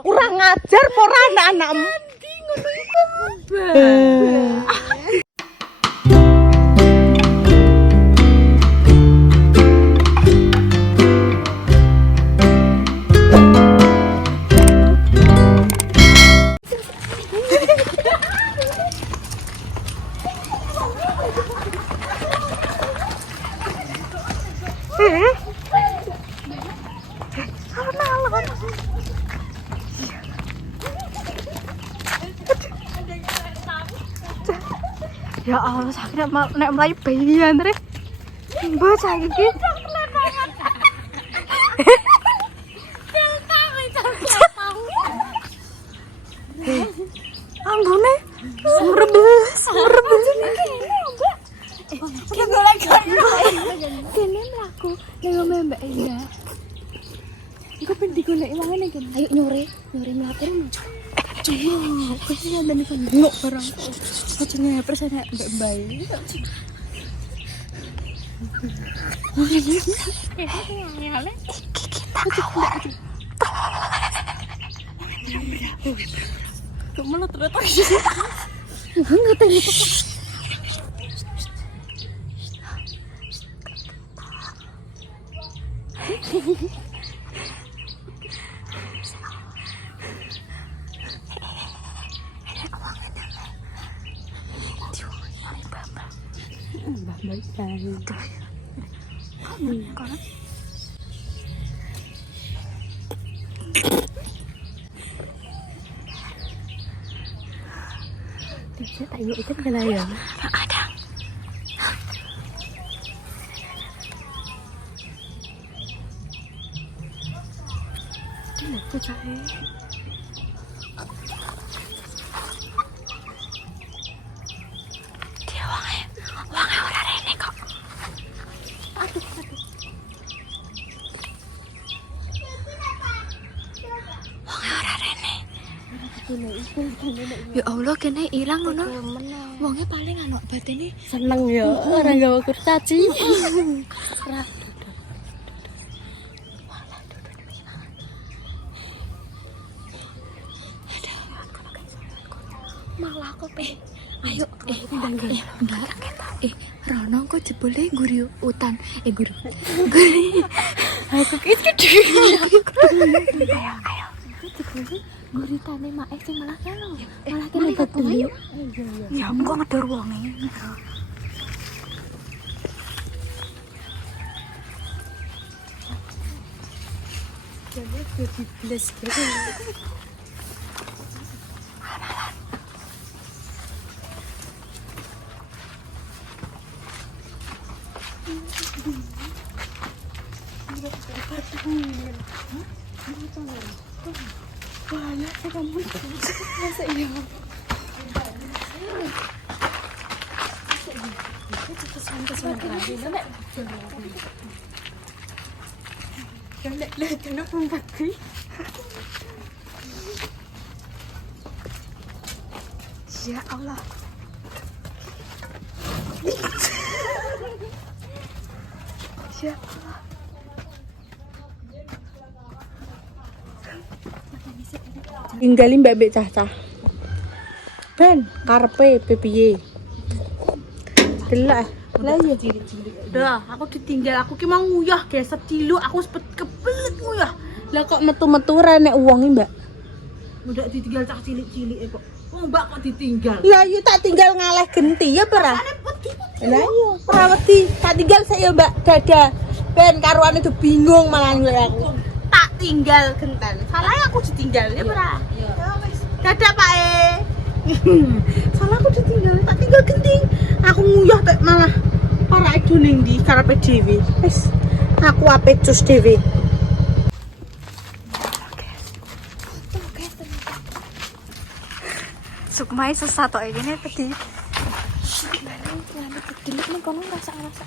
Kurang ngajar pora anak-anakmu. Ya Allah, sakit nek mlayu bayi Andre. Mbok saiki iki. Ambune merebes iki. Kene mlaku ning omah Mbak Endah. Iku pengen digoleki wangane kan. Ayo nyore mlaku rene. Cuma, aku sih ada nih kan bengok barang. Aja ngepres ada mbak-mbak ini. Kita malah ternyata nggak tahu. Baik sekali. Tidak tahu itu kenapa? Ada. Tidak percaya. Ya Allah, kene ilang ngono. Wonge paling anak batine seneng ya, ora gawe kurcaci. Malah aku pe. Ayo, Rono kok jebule guri hutan. Guri. Aku gede. Ayo. Guritane mak sing malah karo. Malah kene gede. Ya engko ngedor wonge. Jadi jadi bles gitu. Wala, saya kamu masa iya. Ya Allah. Ya Allah. Tinggalin mbak cah-cah. Ben, karepe piye? Delok. Lah iya cilik-cilik. Dah, aku ditinggal. Aku ki mau nguyah geset cilu, aku sepet kebelet nguyah. Lah kok metu-metu nek uwonge, Mbak? Udah ditinggal cah cilik-cilik kok. Oh, Mbak kok ditinggal? Lah iya tak tinggal ngaleh genti ya, Pra. Lah iya, ora wedi. Tak tinggal saya, Mbak. Dadah. Ben karuan itu bingung malah aku. Tak tinggal genten. Salahnya aku ditinggal ya, Pra. Dadah, Pak E. Salah aku ditinggal, tak tinggal genting. Aku nguyah tak malah para itu ning di karepe dhewe. Wis aku ape cus dhewe. Sukmai sesat tok iki nek pedhi. Lan kedelek ning kono rasa-rasa.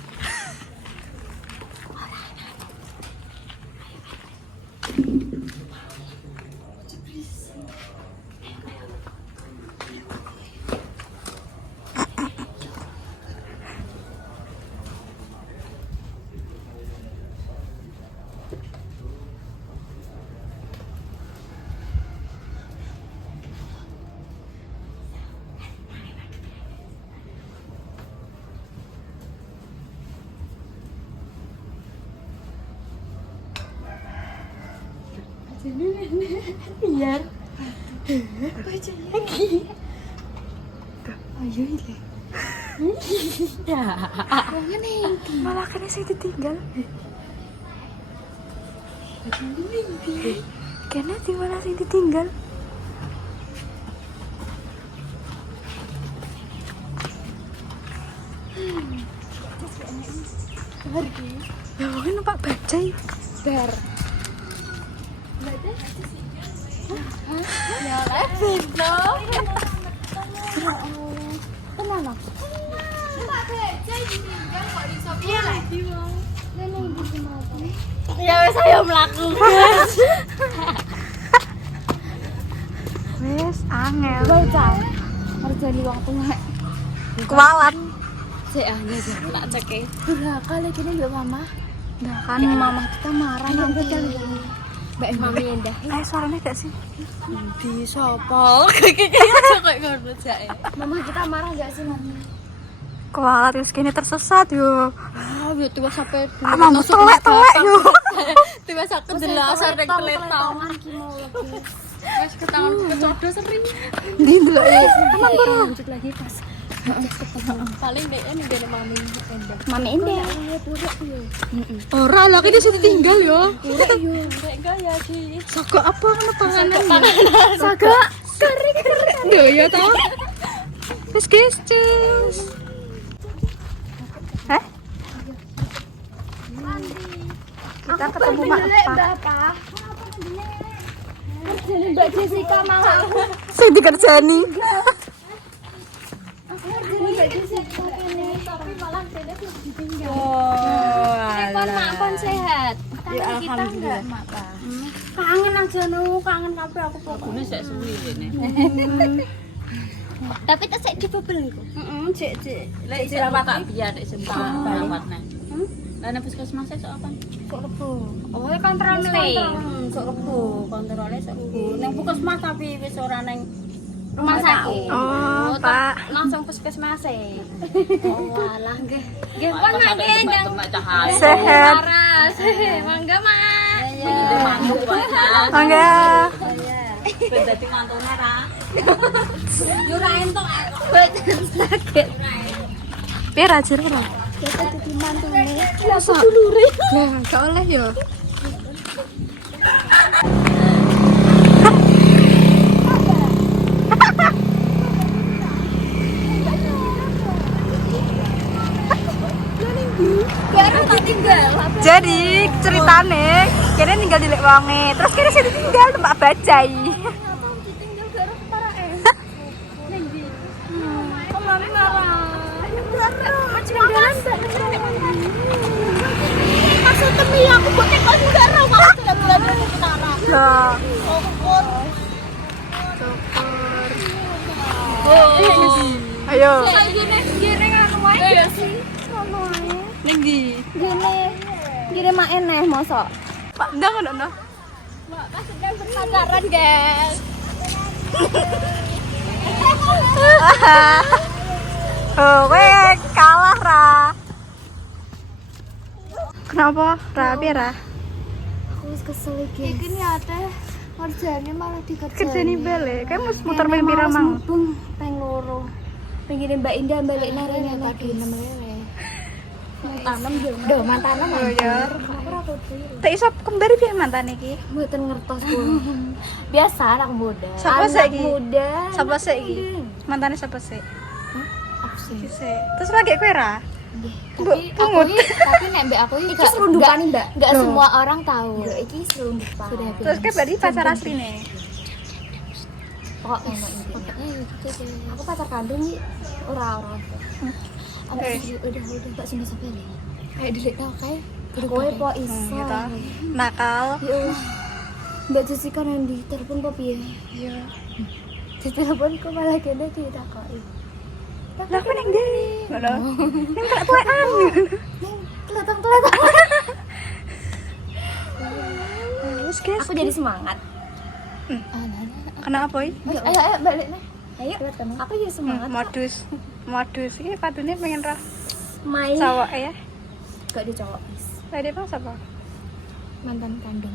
Biar. Lagi. Ayo ile. Ya. Malah kena saya ditinggal. Kena di mana saya ditinggal? Ya mungkin numpak bajai. Ber. Ya lah, Bino. Tenang aku. Ya wes ayo mlaku. Wes angel. Baca. Ngerjani wong tuwek. Kualat. Sik ah nggak tak ceke. Durhaka lagi nih Mbak Mama. Nah kan Mama kita marah nanti. Mbak Mami endah. suaranya gak sih? Di sopo. Kayak ngono jae. Mama kita marah enggak sih, Mami? Kualat wis kene tersesat yo. Ah, yo tuwa sampe Mama telek yo. tiba sak kedelas arek keletong. Wes ketangan kecodo sering. Gitu loh. Lanjut lagi pas. Paling dek ini gak Mami endah. Mami endah. Ora lah kene sing ditinggal yo. Rek gaya sih. Sago apa ngono panganan. Saga kering. Yo ya toh. Wis guys, cus. Hah? Kita ketemu Mak Epah. Kerjane Mbak Jessica malah aku. Sing dikerjani. Mbak Jessica ini tapi malah dene ditinggal. Oh. Kon sehat. Ya alhamdulillah. Kangen aja nu, kangen kabeh aku pokoknya. Ini sik suwi ini. Tapi tak sik dibebel iku. Heeh, cek. Lek dirawat tak biar nek sempat rawat nang. Lah nek puskesmas sok apa? Kok rebo. Oh, kontrole. Sok rebo, kontrole sok rebo. Ning puskesmas tapi wis ora ning Rumah sakit. Oh, Pak. Langsung puskesmas e. Oh, alah nggih. Nggih, pun mangke ndang. Sehat. Waras. Mangga, Mak. Itu mantuk wae. Mangga. Ben dadi mantune ra. Yo ra entuk aku sakit. Piye ra jero ora? Kita dadi mantune. Masa dulure. Lah, gak oleh yo. Baru tak tinggal. Jadi ceritane kene tinggal di lek wonge, terus kene sing ditinggal tempat bajai. Ditinggal baru parake. Ning ndi? Kok mami marah? Macam jalan Maksud temi aku kok tekon udara kalau sudah bulan utara. Lah, Syukur. ayo. Gini aku wae sih. Ngono ae. Ning ndi? Gini mak eneh mosok. Pak, ndang ngono. Mak pas sedang berpacaran, guys. Oh, kowe kalah ra. Kenapa? Ra piye ra? Aku wis kesel iki. Iki niate kerjane malah dikerjani. Kerjani balik. Kayak mus muter ping pira mang? Bung, ping loro. Pengen Mbak Indah balik narene lagi 6 lele. Mantanem yo. Duh, mantanem. Oh ya. Ora kudu. Tak iso kembar piye mantan iki? Mboten ngertos, Bu. Biasa anak muda. Sapa Anak saiki? muda. Sapa sik iki? Mantane sapa sik? Aku sih. Iki sik. Terus lagi kowe ra? Tapi nek mbak aku iki serundupan Mbak. Enggak semua orang tahu. Ya iki serundupan. Terus kayak berarti pacar asline. Kok ngono intinya. Aku pacar kandung iki ora. Udah tak sampai nih. Kayak delete tau kae. Kowe po iso. Gitu. Nakal. Ya Allah. Mbak Jessica nang di telepon po piye? Iya. Di telepon kok malah kene ditakoki. Lah aku ning ndi? Ngono. Ning tak tuwekan. Ning teletong. Terus guys, Aku jadi semangat. kenapa iki? Ayo balik nih. Ayo. Aku jadi semangat. Modus iki padune pengen ra Main. cowok ya. Gak di cowok. Tadi bang siapa? Mantan kandung.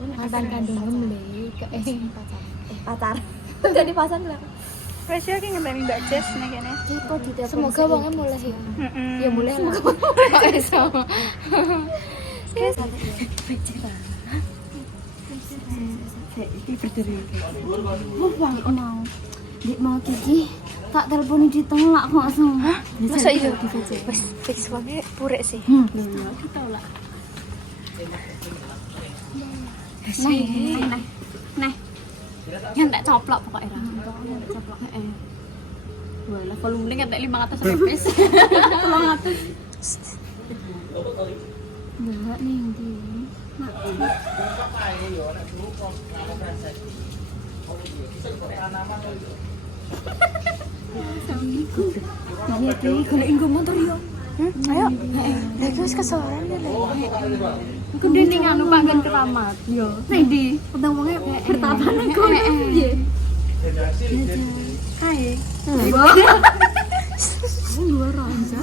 mantan kandungem le pacar. Jadi pacar lah. Wes ya ki ngenteni Mbak Jess nek kene. Semoga wongnya mulai ya. Ya mulai lah. Iso. Mau Kiki tak teleponi ditolak kok semua. Masa iya? Wes fix wae purek sih. Ditolak. Nah. Yang tak coplok pokoknya. Walah volumenya ngantek 500 fps. 300. Enggak nih ndi. Iya ki, golek nggo motor yo. Ayo. Lagi wis kesoran ya le. Aku dene anu panggon keramat. Yo. Nang ndi? Utang wonge Bertapan nang kono. Piye? Hai. Aku luar aja.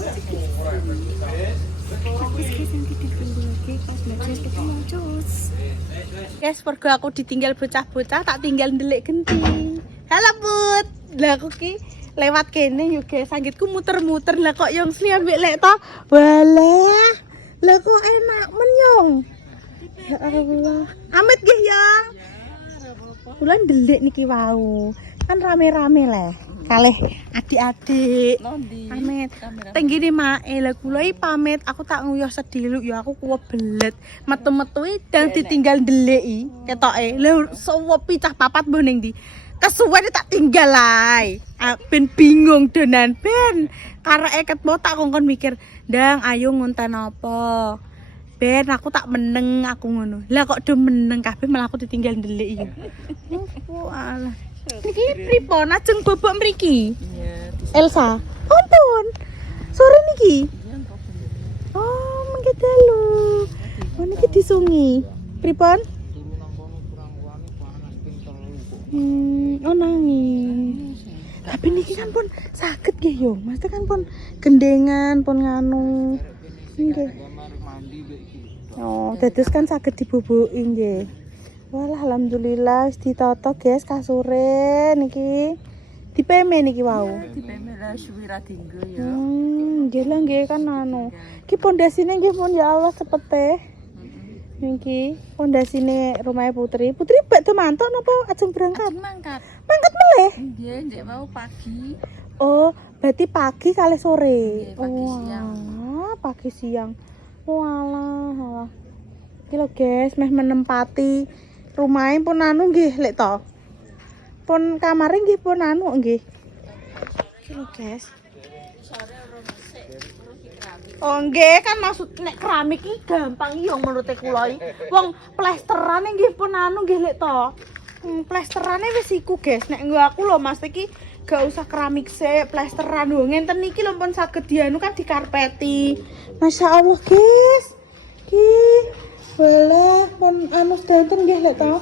Guys, pergo aku ditinggal bocah-bocah, tak tinggal ndelik genti. Halo Put. Lah aku ki lewat kene yo guys, sanggitku muter-muter lah kok yang sli ambek lek to. Walah. Lah kok enak men yong. Ya Allah. Amit nggih Yang. Kula ndelik niki wau. Kan rame-rame lah. Kalih adik-adik. Nondi. Pamit. Tenggine mae lah kula iki pamit. Aku tak nguyuh sediluk ya aku kuwebelet. Metu-metu dan ditinggal ndeliki ketoke. Lha suwepi cah papat mbah ning ndi? Kesuwen tak tinggal ae. Ben bingung donan ben. Kareke ketmu tak kongkon mikir, "Ndang, ayo ngonten apa?" Ben aku tak meneng aku ngono. Lah kok do meneng kabeh malah aku ditinggal ndelik iki. Walah. Niki pripun ajeng bobok mriki? Iya, Elsa. Ampun. Sore niki. Oh, mengke dalu. Oh niki disungi. Pripun? Oh nangis. Tapi niki kan pun sakit nggih yo. Maksudnya kan pun gendengan, pun nganu. Nggih. Oh, dados kan saged dibubuki nggih. Walah alhamdulillah wis ditata guys kasure niki. Dipeme niki wau. dipemela suwira dinggo ya. Nggih lah nggih kan anu. Ki pondasine nggih pun ya Allah cepete. Niki pondasine Rumah Putri. Putri badhe mantuk napa ajeng berangkat? Mangkat. Mangkat meleh. Nggih, ndek mau pagi. Oh, berarti pagi kali sore. Nggih, pagi siang. Wah, pagi siang. Walah. Iki lho guys, meh menempati rumahe pun anu nggih lek to. Pun kamare nggih pun anu nggih. Iki lho guys. Oh nggih kan maksud nek keramik iki gampang yo menurut kula iki. Wong plesterane nggih pun anu nggih lek to. Plesterane wis iku guys. Nek nggo aku lho Mas iki gak usah keramik sik, plesteran lho ngenten iki lho pun saged dianu kan dikarpeti. Masya Allah guys. Ki boleh pun anu sedanten nggih lek to.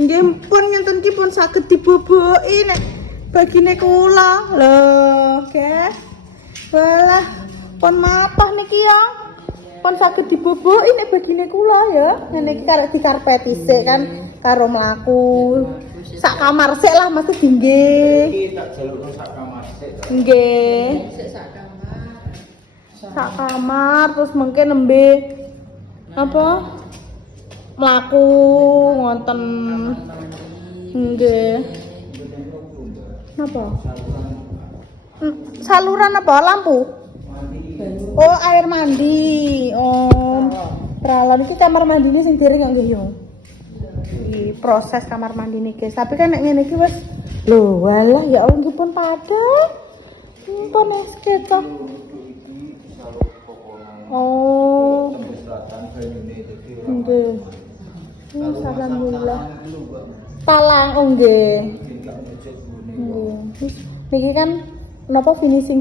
Nggih pun ngenten ki pun saged diboboki nek bagine kula. Lho, guys. Walah, pun mapah niki ya. Pun saged diboboki nek bagine kula ya. Ngene iki karek dikarpeti sik kan karo mlaku. Sak kamar sik lah mesti nggih. Iki tak jalukno sak kamar sik. Nggih. Sak kamar terus mungkin nembe apa? Mlaku ngonten. Nggih. Napa? Saluran apa? Lampu? Oh, air mandi. Oh, peralon iki kamar mandine sing diring nggih yo. Iki proses kamar mandi nih guys. Tapi kan nek ngene iki wis lho, walah ya Allah iki pun padha. Pun es ketok. Oh. Nggih. Alhamdulillah. Talang nggih. Nggih. Niki kan napa finishing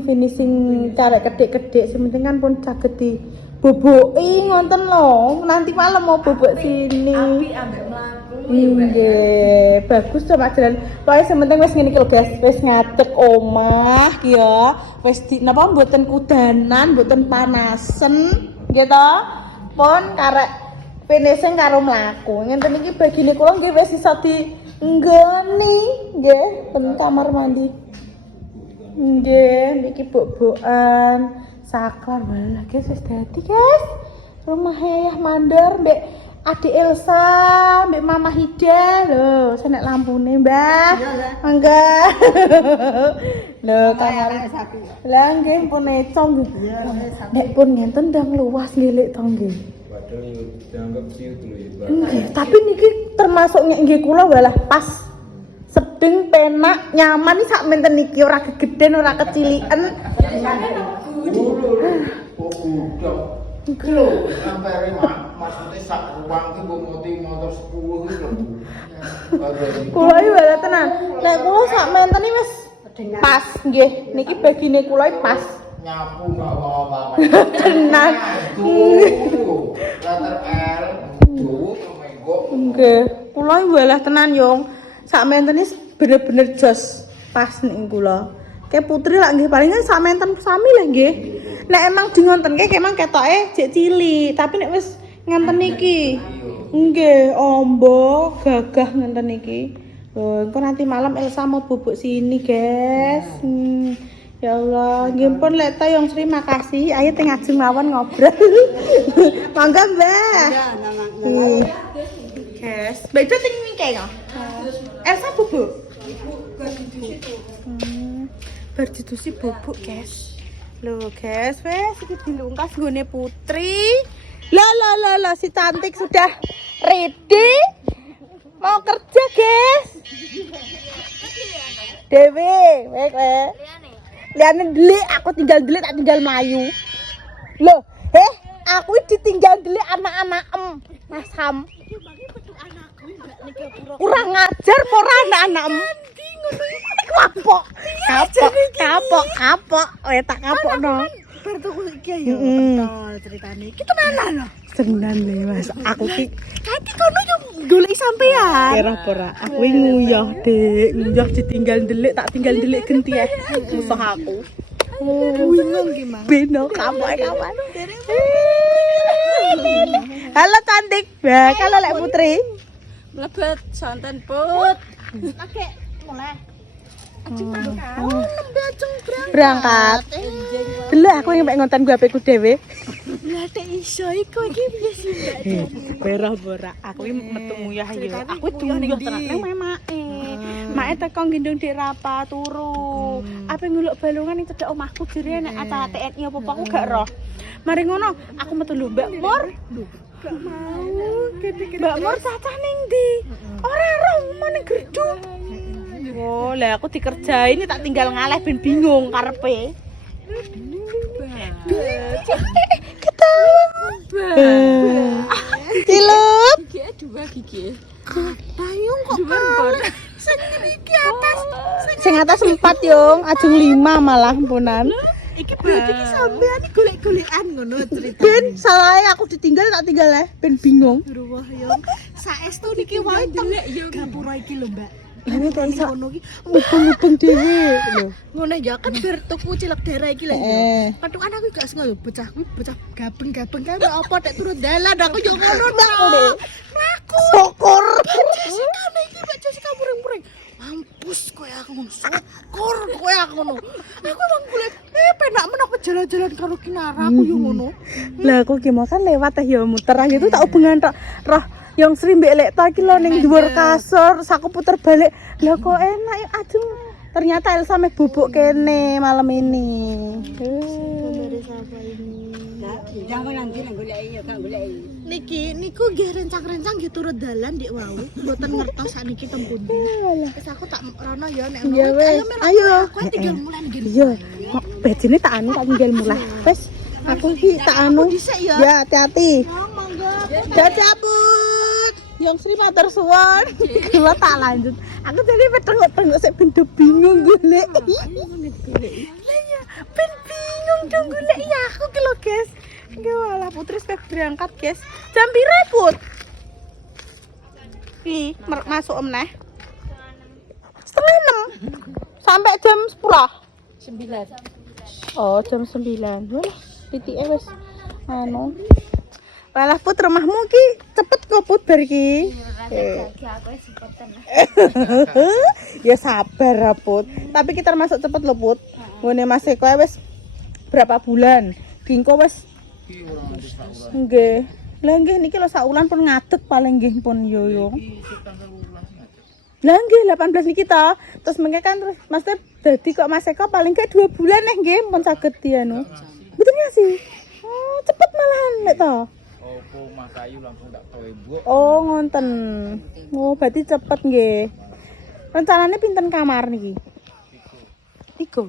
cara kedek-kedek sementing kan pun saged diboboki ngonten lho. Nanti malam mau bobok sini. Api ambek mlaku. Nggih, bagus to Mas Jalan. Pokoke sementing wis ngene iki lho guys, wis ngadeg omah ki ya. Wis di napa mboten kudanan, mboten panasen, nggih to. Pun karek finishing karo mlaku. Ngenten iki bagine kula nggih wis iso dienggoni nggih ten kamar mandi. Nggih, niki bok-bokan saklar malah guys wis dadi guys. Rumah Yayah Mandor mbek Adik Elsa, mbek Mama Hida lho, senek lampune, Mbah. Mangga. Lho, kamar. Lah nggih pun econg nggih. Nek pun ngenten ndang luas nggih lek to nggih. Padahal dianggap ciut dulu ya, Mbak. Nggih, tapi niki termasuk nggih kula walah pas sedeng penak nyaman sak menten niki ora gegeden ora keciliken. Udah. Lho, sampai maksudnya sak ruang ki mbok motor 10 iki lho. Kula iki wae tenan. Nek kula sak menten iki wis pas nggih. Niki bagine kula iki pas. Nyapu gak apa-apa. Tenan. Letter L, tuh menggo. Nggih. Kula iki wae tenan, Yung. Sak menten iki bener-bener jos pas nek kula. Kayak Putri lah nggih palingan sak menten sami lah nggih. Nek emang di ngontenke emang ketoke jek cilik, tapi nek wis ngenten iki nggih ombo gagah ngenten iki. Lho, engko nanti malam Elsa mau bubuk sini, guys. Ya Allah, nggih pun lek ta Yung Sri makasih. Ayo teng ajeng mawon ngobrol. Mangga, Mbak. Guys, beda teng mingke ya. Elsa bubuk. Berditusi bubuk, guys. Loh, guys, wes iki dilungkas nggone Putri. Lah, si cantik sudah ready. Mau kerja, guys. Dewi, wek. Liane delik, aku tinggal delik, tak tinggal melayu. Loh, aku ditinggal delik anak-anak Mas Ham. Kurang ngajar pora anak-anak kapok. Tak kapok no. Bar tuku iki ya betul ceritane. Iki tenanan lho. Tenan nih Mas. Aku ki Kati kono yo golek sampean. kira pora. Aku nguyah, Dik. Nguyah ditinggal delik, tak tinggal delik genti ya. Musuh aku. Bingung ki, Mang. Beno kapan. Halo cantik. Bah, kalau lek Putri. Mlebet santen put. Oke, mulai. Berangkat. Dulu aku yang mek ngonten gua apeku dhewe. Lah tek iso iku iki piye sih, Mbak? Berah bora. Aku iki metu nguyah ya. Aku tuyuh tenan nang memake. Make teko gendong Dik Rapa turu. Ape nguluk balungan ning cedhak omahku jere nek acara TNI apa aku gak roh. Mari ngono, aku metu lho Mbak Mur. Gak mau. Mbak Mur cacah ning ndi? Ora roh meneng gerdung. Oh, lah aku dikerjain tak tinggal ngaleh ben bingung karepe. Ketawa. Cilup. Gigi dua gigi. Payung kok sing iki atas. Sing atas 4 Yung, ajeng 5 malah ampunan. Iki berarti iki sampean iki golek-golekan ngono cerita. Ben salah aku ditinggal tak tinggal ben bingung. Ruwah yo. Saestu niki wae teng gapura iki lho, Mbak. Ini tak iso Ngono iki mubeng-mubeng dhewe lho. ngono ya kan bar tuku cilek daerah iki lho. Ketukan aku gak sengaja bocah kuwi bocah gabeng-gabeng kae apa tek turun dalan aku yo ngono tok. Aku Syukur. Jessica iki Mbak Jessica muring-muring. Mampus kowe aku ngono. Syukur kowe aku ngono. Aku emang golek penak men aku jalan-jalan karo Kinara aku yo ngono. Lah aku ki mau kan lewat ya muter aja itu tak hubungan tok. Roh yang sering mbek lek ta iki lho ning dhuwur kasur, terus aku puter balik. Lah kok enak ya ajeng. Ternyata Elsa meh bubuk kene malam ini. Dari siapa ini? Jangan nanti nang golek ya kan golek. Niki niku nggih rencang-rencang nggih turun dalan Dik wau. Mboten ngertos sakniki teng pundi. Wis aku tak rono ya nek Iya wes. ayo. Ayo. Kowe tinggal mulai nggih. Iya. Kok bejene tak anu tak tinggal mulai. Wes aku ki tak anu. Dhisik ya. Ya hati-hati. Monggo. Dadah Put. Yang Sri matur suwun. Kula tak lanjut. Aku jadi petengok-tengok sik ben bingung golek. Lah ya, ben bingung dong golek ya aku ki lho, guys. Nggih walah Putri wis berangkat, guys. Jam pira, Put? Ih, masuk meneh. 5:30. Sampai jam 10. 9. Oh, jam 9. Wah, titike wis anu. Walah Put, rumahmu ki cepet kok Put bar ki. Aku sepoten. Ya sabar lah, Put. Tapi kita termasuk cepet loh Put. Ngene Mas Eko wis berapa bulan? Gingko wis Iki ora nganti sak wulan. nggih. Lah nggih niki lho sak wulan pun ngadeg paling nggih pun yo yo. Iki sik tanggal 12 ngajak. Lah nggih 18 niki ta. Terus mengke kan terus Mas dadi kok Mas Eko paling kayak 2 bulan nggih pun saged dianu. Betul nggak sih? Oh, cepet malahan lek to. Opo Mas Ayu langsung tak kowe mbok. Oh, ngonten. Oh, berarti cepet nggih. Rencananya pinten kamar niki? 3.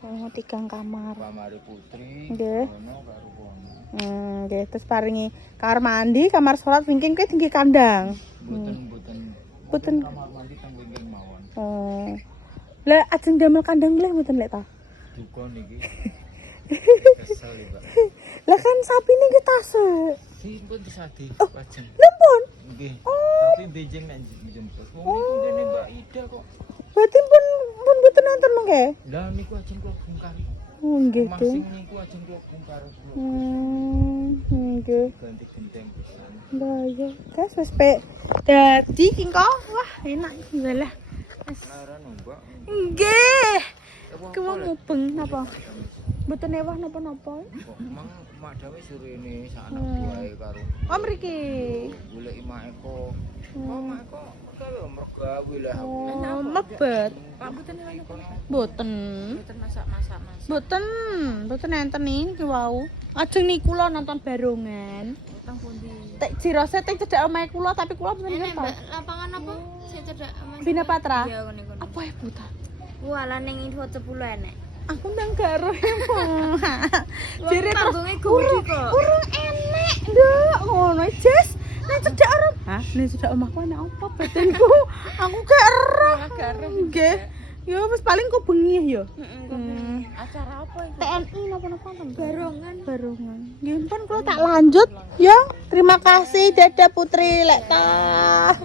Oh, 3 kamar. Kamare putri. Nggih. Ono karo kono. Nggih, terus paringi kamar mandi, kamar sholat wingking kuwi tinggi kandang. Mboten. Kamar mandi teng wingking mawon. Oh. Lah ajeng damel kandang leh mboten lek ta? Duka niki. Kesel iki, Mbak. Lah kan sapi niki tase. Simpun disadi pajeng. Lempun. Nggih. Tapi benjing nek jemput. Wong niku dene Mbak Ida kok. Berarti pun mboten nonton mengke. Lah niku ajeng kula bongkar. Oh, nggih Mas tuh. sing niku ajeng kula bongkar. Nggih. Ganti genteng pisan. Lah ya, guys wis pe. Dadi kingko. Wah, enak iki lah. Laran Mbak. Nggih. Kuwi mubeng napa? Mboten ewah napa-napa. Kok mang mak dhewe surene sak anak buahe karo Oh, mriki. golek Mak Eko. Oh, Mak Eko gawe mergawe lah. Oh, mebet. Pak mboten ngono. Mboten. Mboten masak-masak Mas. Mboten, mboten enten iki wau. Ajeng niku lho nonton barongan. Utang pundi? Tek Cirose tek cedhak omahe kula tapi kula mboten Ini ngerti. Mbak, lapangan apa? Saya cedak Mas. Bina Patra. Iya ngono-ngono. Apa ya buta? Wala ning info 10 enek. Aku nang garo emang. Jere terus Panggungnya gudi kok. urung enek, Nduk. Ngono Jes. Nek cedhak orang. Hah, nek cedhak omahku enek apa batinku? Aku gak ero. Nggih. Ya wis paling kok bengi ya. Acara apa iki? TNI napa-napa Barongan. barongan. Nggih pun kula tak lanjut ya. Terima kasih Dada Putri lek ta.